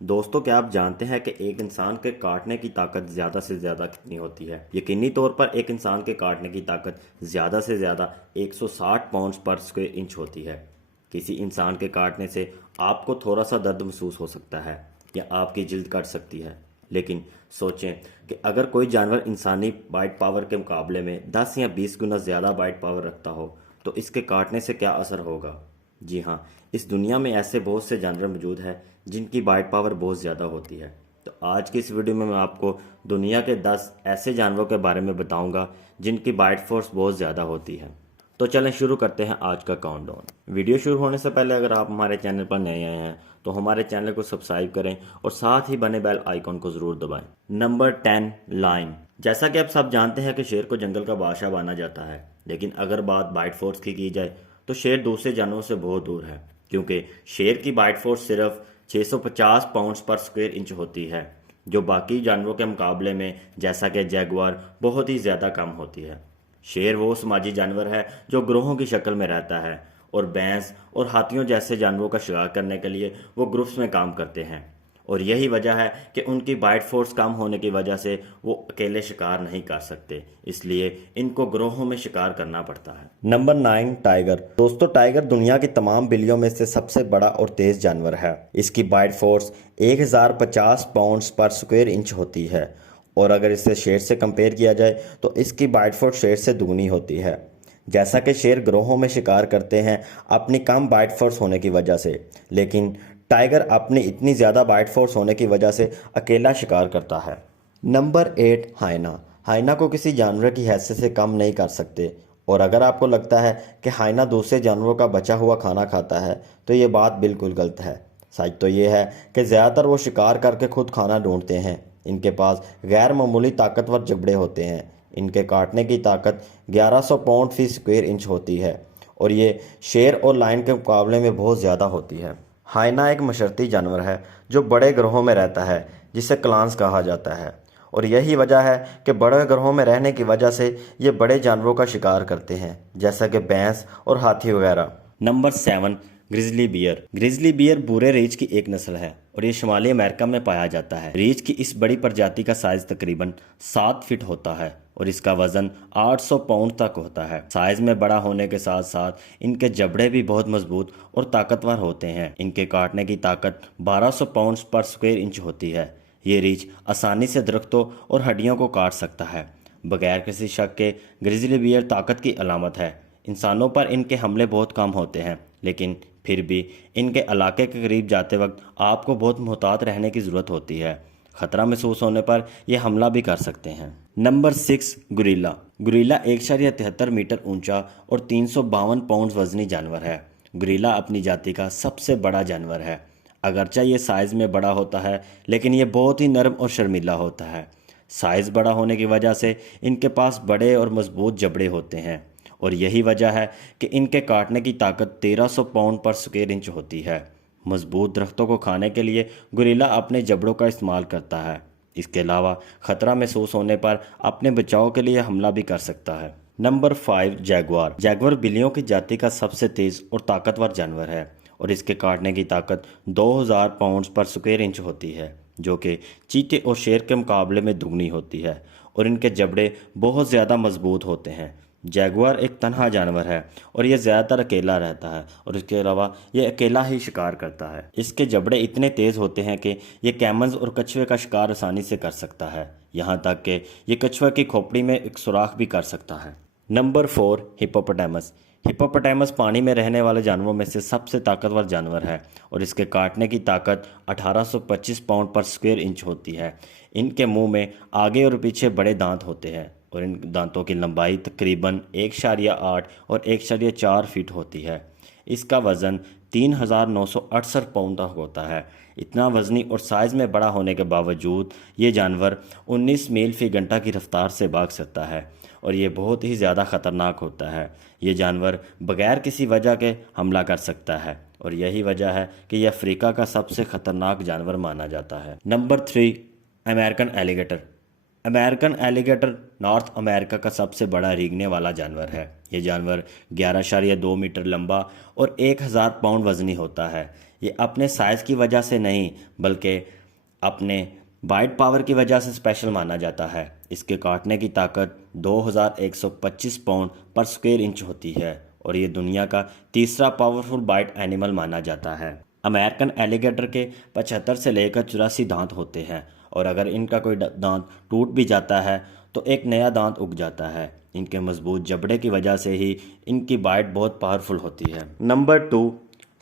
दोस्तों, क्या आप जानते हैं कि एक इंसान के काटने की ताकत ज़्यादा से ज़्यादा कितनी होती है? यकीनी तौर पर एक इंसान के काटने की ताकत ज़्यादा से ज़्यादा 160 पाउंड्स पर स्क्वायर इंच होती है। किसी इंसान के काटने से आपको थोड़ा सा दर्द महसूस हो सकता है या आपकी जिल्द कट सकती है, लेकिन सोचें कि अगर कोई जानवर इंसानी बाइट पावर के मुकाबले में 10 या 20 गुना ज़्यादा बाइट पावर रखता हो तो इसके काटने से क्या असर होगा। जी हाँ, इस दुनिया में ऐसे बहुत से जानवर मौजूद हैं जिनकी बाइट पावर बहुत ज़्यादा होती है। तो आज की इस वीडियो में मैं आपको दुनिया के 10 ऐसे जानवरों के बारे में बताऊंगा जिनकी बाइट फोर्स बहुत ज़्यादा होती है। तो चलें शुरू करते हैं आज का काउंटडाउन। वीडियो शुरू होने से पहले अगर आप हमारे चैनल पर नए आए हैं तो हमारे चैनल को सब्सक्राइब करें और साथ ही बने बेल आइकॉन को ज़रूर दबाएं। Number 10, lion. जैसा कि आप सब जानते हैं कि शेर को जंगल का बादशाह माना जाता है, लेकिन अगर बात बाइट फोर्स की जाए तो शेर दूसरे जानवरों से बहुत दूर है, क्योंकि शेर की बाइट फोर्स सिर्फ 650 पाउंड्स पर स्क्वायर इंच होती है, जो बाकी जानवरों के मुकाबले में जैसा कि जैगुआर बहुत ही ज़्यादा कम होती है। शेर वो समाजी जानवर है जो ग्रोहों की शक्ल में रहता है और भैंस और हाथियों जैसे जानवरों का शिकार करने के लिए वो ग्रुप्स में काम करते हैं, और यही वजह है कि उनकी बाइट फोर्स कम होने की वजह से वो अकेले शिकार नहीं कर सकते, इसलिए इनको ग्रोहों में शिकार करना पड़ता है। Number 9, tiger. दोस्तों, टाइगर दुनिया की तमाम बिल्लियों में से सबसे बड़ा और तेज जानवर है। इसकी bite force 1050 pounds per square inch होती है, और अगर इसे शेर से कंपेयर किया जाए तो इसकी बाइट फोर्स शेर से दुगनी होती है। जैसा कि शेर ग्रोहों में शिकार करते हैं अपनी कम बाइट फोर्स होने की वजह से, लेकिन टाइगर अपनी इतनी ज़्यादा बाइट फोर्स होने की वजह से अकेला शिकार करता है। नंबर 8, हाइना। हाइना को किसी जानवर की हैसियत से कम नहीं कर सकते, और अगर आपको लगता है कि हाइना दूसरे जानवरों का बचा हुआ खाना खाता है तो ये बात बिल्कुल गलत है। सच तो ये है कि ज़्यादातर वो शिकार करके खुद खाना ढूंढते हैं। इनके पास गैर मामूली ताकतवर जबड़े होते हैं। इनके काटने की ताकत 1100 पाउंड फी स्क्वायर इंच होती है, और ये शेर और लायन के मुकाबले में बहुत ज़्यादा होती है। हाइना एक मशरती जानवर है जो बड़े ग्रोहों में रहता है, जिसे क्लान्स कहा जाता है, और यही वजह है कि बड़े ग्रोहों में रहने की वजह से ये बड़े जानवरों का शिकार करते हैं, जैसा कि भैंस और हाथी वगैरह। Number 7, grizzly bear. Grizzly bear भूरे रीछ की एक नस्ल है और ये शुमाली अमेरिका में पाया जाता है। रीछ की इस बड़ी प्रजाति का साइज तकरीबन 7 फीट होता है और इसका वजन 800 पाउंड तक होता है। साइज में बड़ा होने के साथ साथ इनके जबड़े भी बहुत मजबूत और ताकतवर होते हैं। इनके काटने की ताकत 1200 पाउंड पर स्क्वायर इंच होती है। ये रीछ आसानी से दरख्तों और हड्डियों को काट सकता है। बगैर किसी शक के ग्रिजली बियर ताकत की अलामत है। इंसानों पर इनके हमले बहुत कम होते हैं, लेकिन फिर भी इनके इलाके के करीब जाते वक्त आपको बहुत मुहतात रहने की ज़रूरत होती है। खतरा महसूस होने पर यह हमला भी कर सकते हैं। Number 6, guerrilla. गुरिल्ला 1.73 मीटर ऊंचा और 352 पाउंड वजनी जानवर है। गुरिल्ला अपनी जाति का सबसे बड़ा जानवर है। अगरचे ये साइज़ में बड़ा होता है, लेकिन ये बहुत ही नरम और शर्मीला होता है। साइज़ बड़ा होने की वजह से इनके पास बड़े और मजबूत जबड़े होते हैं, और यही वजह है कि इनके काटने की ताकत 1300 पाउंड पर स्क्वायर इंच होती है। मजबूत दरख्तों को खाने के लिए गुरिल्ला अपने जबड़ों का इस्तेमाल करता है। इसके अलावा खतरा महसूस होने पर अपने बचाव के लिए हमला भी कर सकता है। Number 5, Jaguar. जैगुआर बिल्लियों की जाति का सबसे तेज और ताकतवर जानवर है, और इसके काटने की ताकत 2000 पाउंड पर स्क्वायर इंच होती है, जो कि चीते और शेर के मुकाबले में दुगनी होती है, और इनके जबड़े बहुत ज़्यादा मजबूत होते हैं। जैगुआर एक तन्हा जानवर है और यह ज़्यादातर अकेला रहता है, और इसके अलावा यह अकेला ही शिकार करता है। इसके जबड़े इतने तेज़ होते हैं कि यह कैमन्स और कछुए का शिकार आसानी से कर सकता है, यहाँ तक कि यह कछुए की खोपड़ी में एक सुराख भी कर सकता है। Number 4, hippopotamus. हिप्पोपोटामस पानी में रहने वाले जानवरों में से सबसे ताकतवर जानवर है, और इसके काटने की ताकत 1825 पाउंड पर स्क्वायर इंच होती है। इनके मुंह में आगे और पीछे बड़े दांत होते हैं, और इन दांतों की लंबाई तकरीबन 1.8 और 1.4 फीट होती है। इसका वज़न 3968 पाउंड तक होता है। इतना वज़नी और साइज़ में बड़ा होने के बावजूद ये जानवर 19 मील फी घंटा की रफ्तार से भाग सकता है, और ये बहुत ही ज़्यादा ख़तरनाक होता है। ये जानवर बग़ैर किसी वजह के हमला कर सकता है, और यही वजह है कि यह अफ्रीका का सबसे ख़तरनाक जानवर माना जाता है। Number 3, American alligator. American alligator north America का सबसे बड़ा रेंगने वाला जानवर है। ये जानवर 11.2 मीटर लंबा और 1000 पाउंड वजनी होता है। ये अपने साइज़ की वजह से नहीं बल्कि अपने बाइट पावर की वजह से स्पेशल माना जाता है। इसके काटने की ताकत 2125 पाउंड पर स्क्वायर इंच होती है और ये दुनिया का तीसरा पावरफुल बाइट एनिमल माना जाता है। अमेरिकन एलिगेटर के 75 से लेकर 84 दांत होते हैं और अगर इनका कोई दांत टूट भी जाता है तो एक नया दांत उग जाता है। इनके मजबूत जबड़े की वजह से ही इनकी बाइट बहुत पावरफुल होती है। Number 2,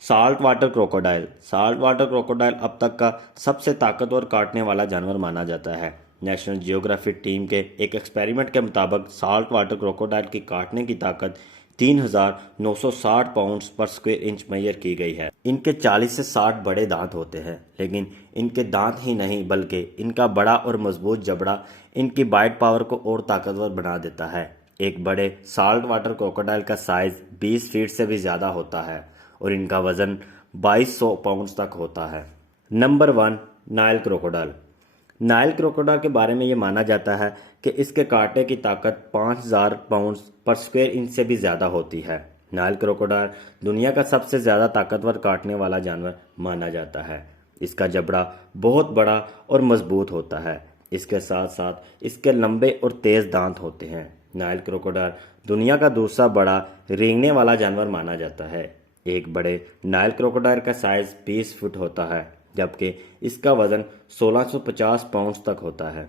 salt water crocodile. Salt water crocodile अब तक का सबसे ताकतवर काटने वाला जानवर माना जाता है। नेशनल जियोग्राफिक टीम के एक एक्सपेरिमेंट के मुताबिक साल्ट वाटर क्रोकोडाइल की काटने की ताकत 3960 pounds per square inch major की गई है। इनके 40 से 60 बड़े दांत होते हैं, लेकिन इनके दांत ही नहीं बल्कि इनका बड़ा और मजबूत जबड़ा इनकी बाइट पावर को और ताकतवर बना देता है। एक बड़े साल्ट वाटर क्रोकोडाइल का साइज 20 फीट से भी ज़्यादा होता है और इनका वजन 2200 पाउंड तक होता है। Number 1, Nile crocodile. Nile crocodile के बारे में ये माना जाता है कि इसके काटने की ताकत 5000 पाउंड पर स्क्वायर इंच से भी ज़्यादा होती है। नाइल क्रोकोडाइल दुनिया का सबसे ज़्यादा ताकतवर काटने वाला जानवर माना जाता है। इसका जबड़ा बहुत बड़ा और मजबूत होता है। इसके साथ साथ इसके लंबे और तेज़ दांत होते हैं। नाइल क्रोकोडाइल दुनिया का दूसरा बड़ा रेंगने वाला जानवर माना जाता है। एक बड़े नाइल क्रोकोडाइल का साइज 20 फुट होता है, जबकि इसका वजन 1650 पाउंड तक होता है।